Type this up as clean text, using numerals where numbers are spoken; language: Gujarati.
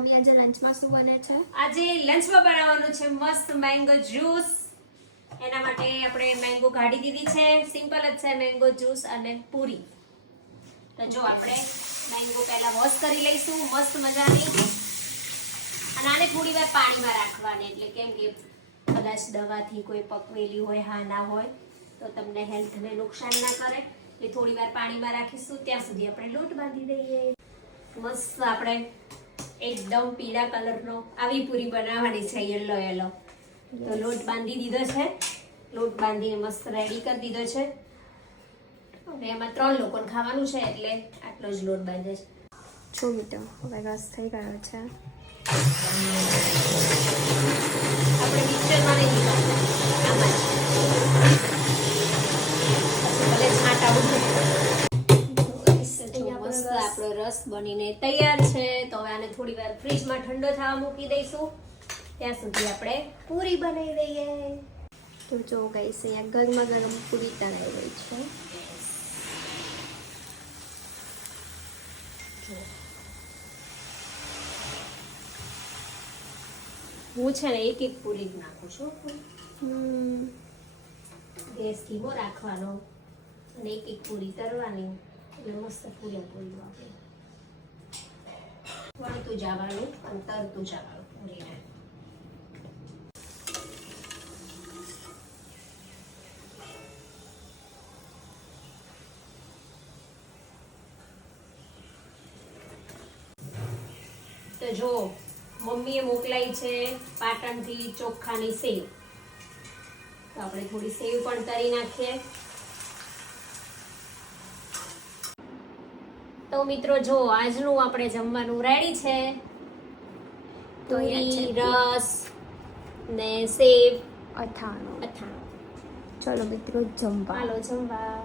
મમ્મી આજે લંચમાં શું બને છે? આજે લંચમાં બનાવવાનું છે મસ્ત મેંગો જ્યુસ. એના માટે આપણે મેંગો કાઢી દીધી છે. સિમ્પલ જ છે મેંગો જ્યુસ અને પૂરી. તો જો આપણે મેંગો પહેલા વોશ કરી લઈશું મસ્ત મજાની. અને આને થોડી વાર પાણીમાં રાખવાની, એટલે કેમ કે કદાચ દવાથી કોઈ પકવેલી હોય, હા ના હોય તો તમને હેલ્થને નુકસાન ના કરે. એ થોડી વાર પાણીમાં રાખીશું. ત્યાં સુધી આપણે લોટ બાંધી દઈએ. મસ્ત આપણે એકદમ પીળા કલરનો આવી પૂરી બનાવવાની છે, યલો યલો. તો લોટ બાંધી દીધો છે. લોટ બાંધીને મસ્ત રેડી કરી દીધો છે. અને એમાં 3 લોકોને ખાવાનું છે એટલે આટલો જ લોટ બાંધે છે. જો મિત્રો હવે રસ થઈ ગયો છે. આપણે મિક્સરમાં નહીં નીકળવાનું, આમાં જ. પછી ભલે છાંટા ઉડે. મસ્ત આપણો રસ બનીને તૈયાર છે. તો હવે આને થોડી વાર ફ્રીજમાં ઠંડો થવા મૂકી દઈશું. ત્યાં સુધી આપણે પૂરી બનાવી દઈએ. તો જો ગાઈસ અહીંયા ગરમા ગરમ પૂરી તળાઈ રહી છે. હું છે ને એક પૂરી જ નાખું છું. ગેસ ધીમો રાખવાનો અને એક પૂરી તરવાની, એટલે મસ્ત પૂરી આપે. વળતું જવાનું અને તરતું જવાનું પૂરીને. તો જો મમ્મીએ મોકલાઈ છે પાટણથી ચોખાની સેવ. તો આપણે થોડી સેવ પણ તળી નાખીએ. તો મિત્રો જો આજનું આપણે જમવાનું રેડી છે. પૂરી, રસ ને સેવ, અથાણું. અથાણું. ચલો મિત્રો જમવા. હાલો જમવા.